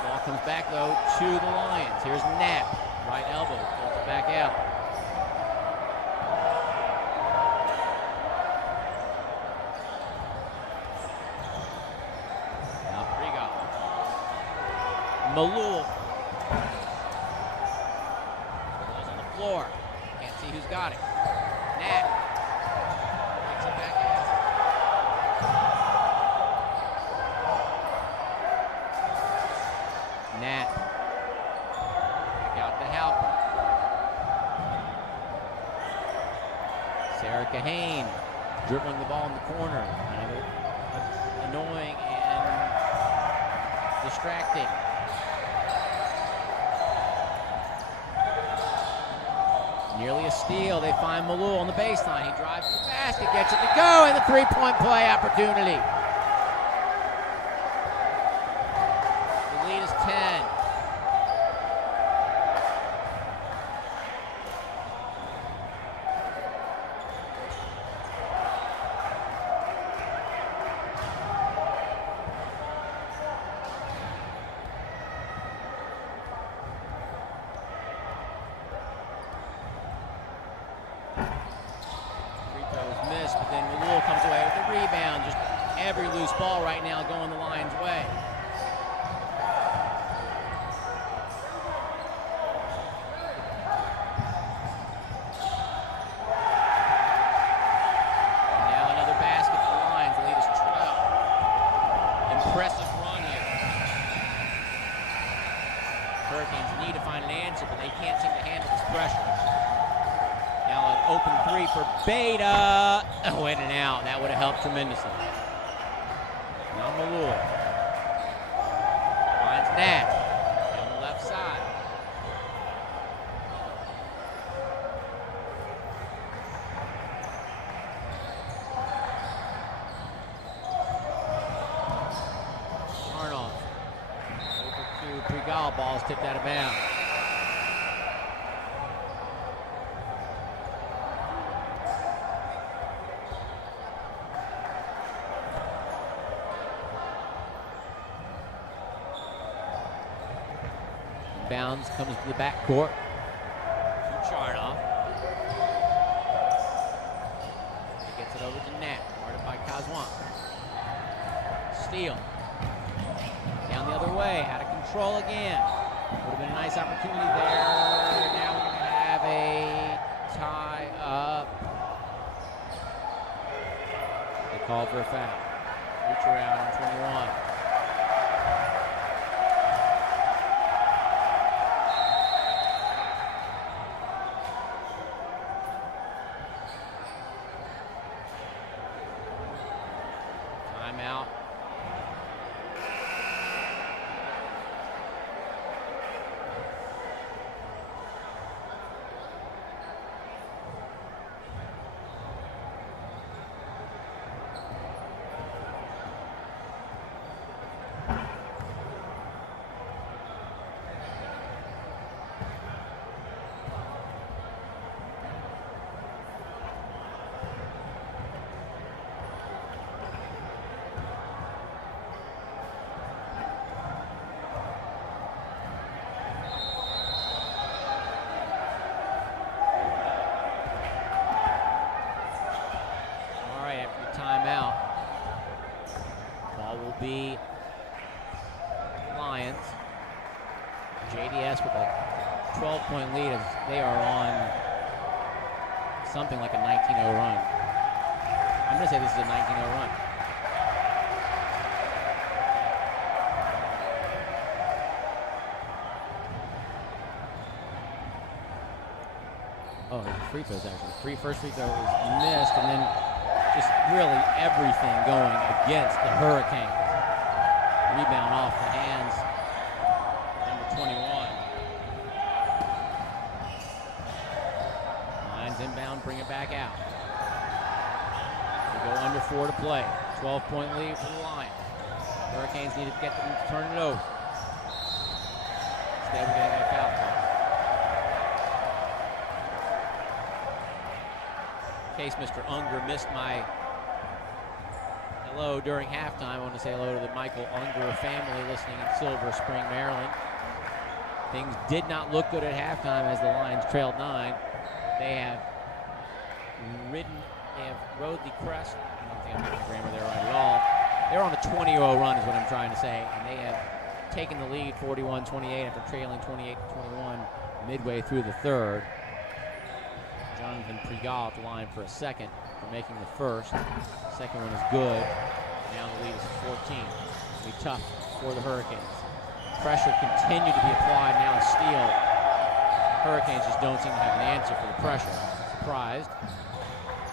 Ball comes back though to the Lions. Here's Knapp, right elbow, pulls it back out. Malul. Ball's on the floor. Can't see who's got it. Knapp. Takes it back in. Knapp. Back out to Halper. Sarah Kahane dribbling the ball in the corner. Kind of annoying and distracting. Nearly a steal. They find Malul on the baseline. He drives to the basket, gets it to go, and the three-point play opportunity. The lead is 10. But then Hillel comes away with the rebound. Just every loose ball right now going the Lions' way. And now another basket for the Lions. The lead is 12. Impressive run here. Hurricanes need to find an answer, but they can't seem to handle this pressure. Now an open three for Beta. Oh, in and out. That would have helped tremendously. Now Malul. Finds Knapp down the left side. Arnold. Over to Pregal. Ball's tipped out of bounds. Bounds comes to the backcourt to Charnoff. He gets it over to Knapp, guarded by Kazwan. Steal. Down the other way, out of control again. Would have been a nice opportunity there. Now we're going to have a tie up. They called for a foul. Reach around on 21. Lions. JDS with a 12-point lead as they are on something like a 19-0 run. I'm going to say this is a 19-0 run. Oh, there's a free throws actually. First free throw was missed, and then just really everything going against the Hurricanes. Rebound off the hands, number 21. Lions inbound, bring it back out. They go under 4 to play. 12-point lead for the Lions. Hurricanes need to get them to turn it over. Instead, we're getting a foul call. In case Mr. Unger missed my hello during halftime, I want to say hello to the Michael Unger family listening in Silver Spring, Maryland. Things did not look good at halftime as the Lions trailed 9. They have rode the crest. I don't think I'm getting the grammar there right at all. They're on a 20-0 run is what I'm trying to say, and they have taken the lead 41-28 after trailing 28-21 midway through the third. Jonathan Pregal at the line for a second for making the first. Second one is good. Now the lead is 14. It'll be tough for the Hurricanes. Pressure continued to be applied. Now a steal. Hurricanes just don't seem to have an answer for the pressure. Surprised.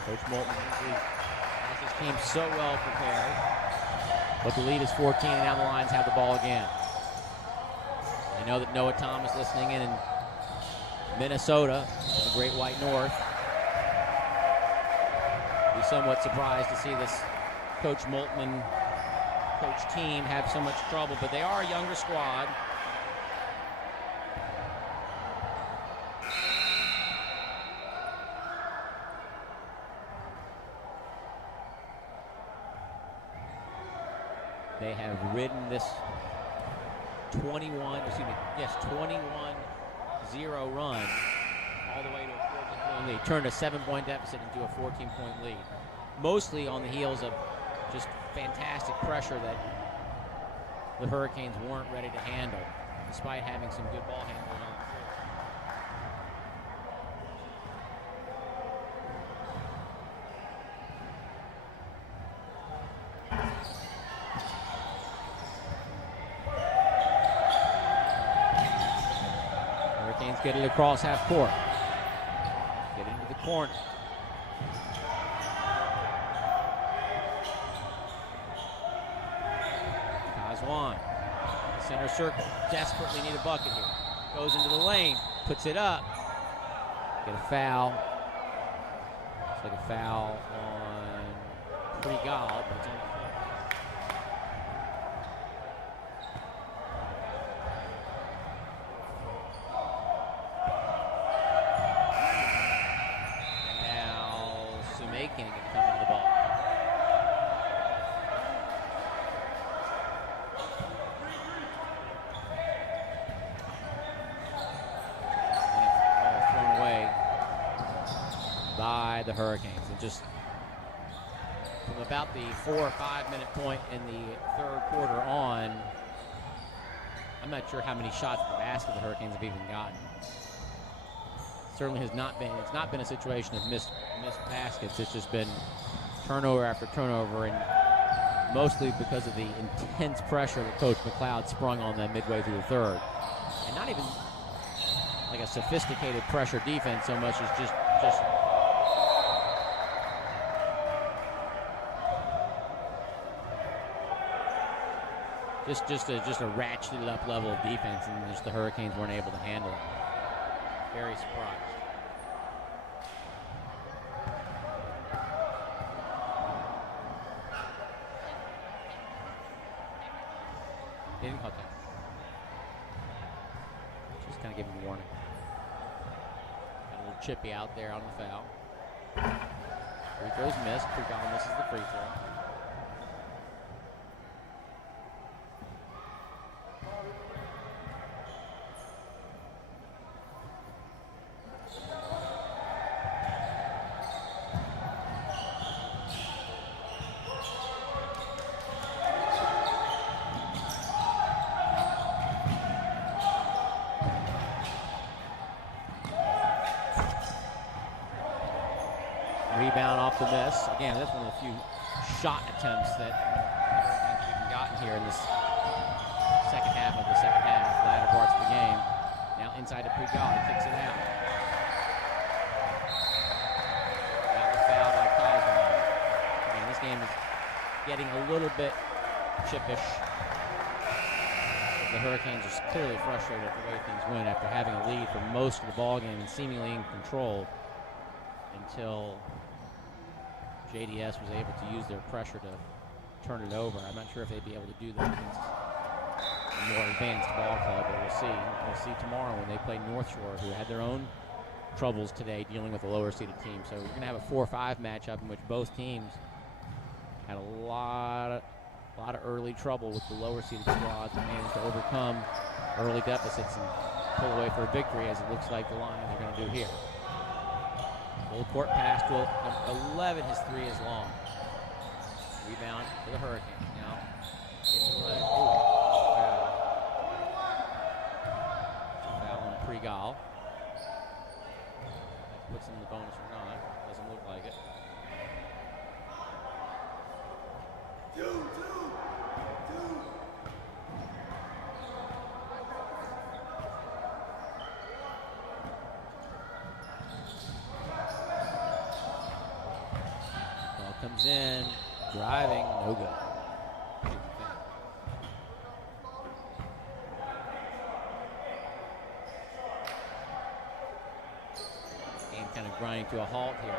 Coach Moulton usually has his team so well prepared. But the lead is 14, and now the Lions have the ball again. I know that Noah Thomas listening in Minnesota, in the Great White North. Be somewhat surprised to see this Coach Moltman coach team have so much trouble, but they are a younger squad. They have ridden this 21-0 run all the way to a 14-point lead. Turned a 7-point deficit into a 14-point lead. Mostly on the heels of just fantastic pressure that the Hurricanes weren't ready to handle, despite having some good ball handling on the floor. Hurricanes get it across half court. Get into the corner. Kazwan, center circle, desperately need a bucket here. Goes into the lane, puts it up. Get a foul. It's like a foul on Pregal, but it's on the floor. Can't get coming to the ball. Ball thrown away by the Hurricanes. And just from about the 4 or 5 minute point in the third quarter on, I'm not sure how many shots at the basket the Hurricanes have even gotten. Certainly has not been. It's not been a situation of missed baskets. It's just been turnover after turnover, and mostly because of the intense pressure that Coach McLeod sprung on them midway through the third, and not even like a sophisticated pressure defense so much as just a ratcheted up level of defense, and just the Hurricanes weren't able to handle it. Very surprised. They didn't call that. Just kind of giving a warning. Got a little chippy out there on the foul. Free throws missed. Pregal misses the free throw. rebound off the miss. Again, that's one of the few shot attempts that we've gotten here in this second half, latter parts of the game. Now inside to Pregal, he kicks it out. That was fouled by Cosmo. Again, this game is getting a little bit chippish. The Hurricanes are clearly frustrated at the way things went after having a lead for most of the ball game and seemingly in control until JDS was able to use their pressure to turn it over. I'm not sure if they'd be able to do that against a more advanced ball club, but we'll see. We'll see tomorrow when they play North Shore, who had their own troubles today dealing with a lower-seeded team. So we're going to have a 4-5 matchup in which both teams had a lot of early trouble with the lower-seeded squads and managed to overcome early deficits and pull away for a victory, as it looks like the Lions are going to do here. Full court pass to number 11. His three is long. Rebound for the Hurricanes. Now into the lane. Foul. Foul on Pregal. That puts him in the bonus or not. Doesn't look like it. Ball comes in, driving, no good. Game kind of grinding to a halt here.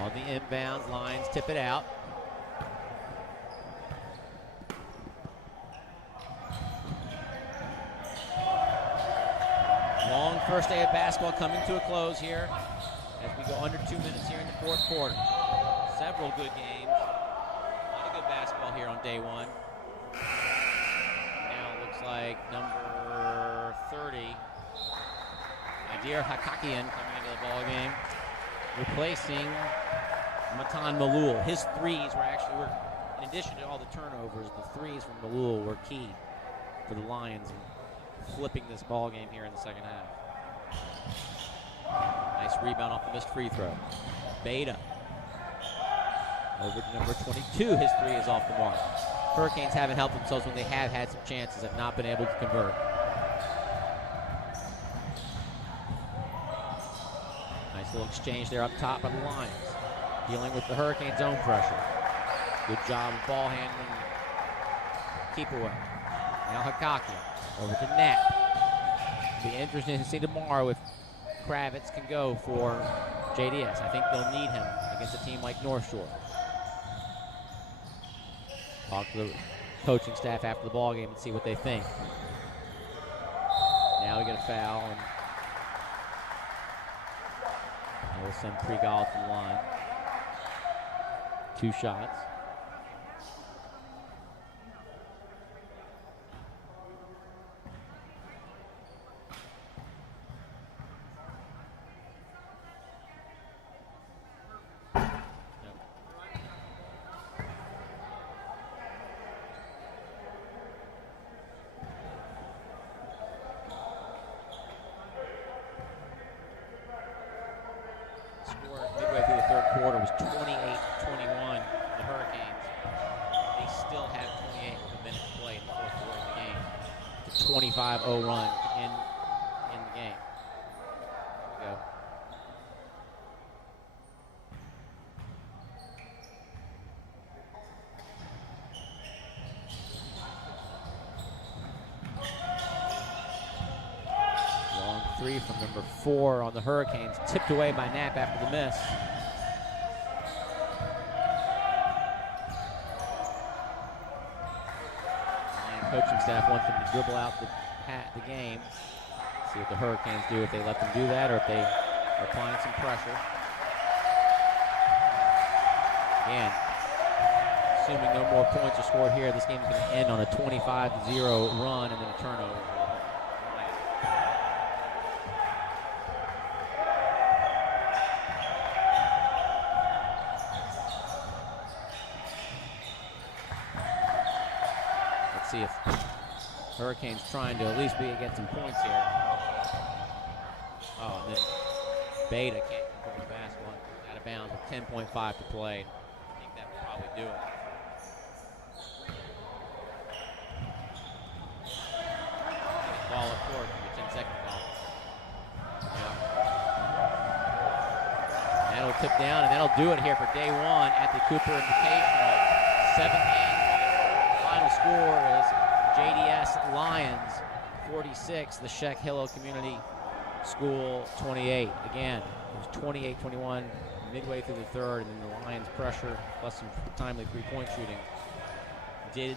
On the inbounds, Lions tip it out. Long first day of basketball coming to a close here as we go under 2 minutes here in the fourth quarter. Several good games. A lot of good basketball here on day one. Now it looks like number 30, Adir Hakakian, coming into the ball game, replacing Matan Malul. His threes were, in addition to all the turnovers, the threes from Malul were key for the Lions in flipping this ball game here in the second half. Nice rebound off the missed free throw. Beta over to number 22. His three is off the mark. Hurricanes haven't helped themselves when they have had some chances, have not been able to convert. Nice little exchange there up top by the Lions, dealing with the Hurricanes' own pressure. Good job of ball handling. Keep away. Now Hakaki over to Knapp. Be interesting to see tomorrow if Kravitz can go for JDS. I think they'll need him against a team like North Shore. Talk to the coaching staff after the ball game and see what they think. Now we get a foul, and we'll send Pregal to the line. 2 shots. Midway through the third quarter was 28-21, the Hurricanes. They still have 28 with a minute to play in the fourth quarter of the game. It's a 25-0 run in the game. Here we go. Long three from number 4 on the Hurricanes, tipped away by Knapp after the miss. Coaching staff wants them to dribble out the game. See what the Hurricanes do, if they let them do that or if they are applying some pressure. Again, assuming no more points are scored here, this game is going to end on a 25-0 run and then a turnover. Let's see if Hurricanes trying to at least get some points here. Oh, and then Beta can't control the basketball. Out of bounds with 10.5 to play. I think that will probably do it. Ball up court for the 10-second ball. Yeah. That'll tip down, and that'll do it here for day one at the Cooper Invitational. 7th game. Final score is JDS Lions 46, the Scheck Hillel Community School 28. Again, it was 28-21 midway through the third, and then the Lions' pressure plus some timely three-point shooting did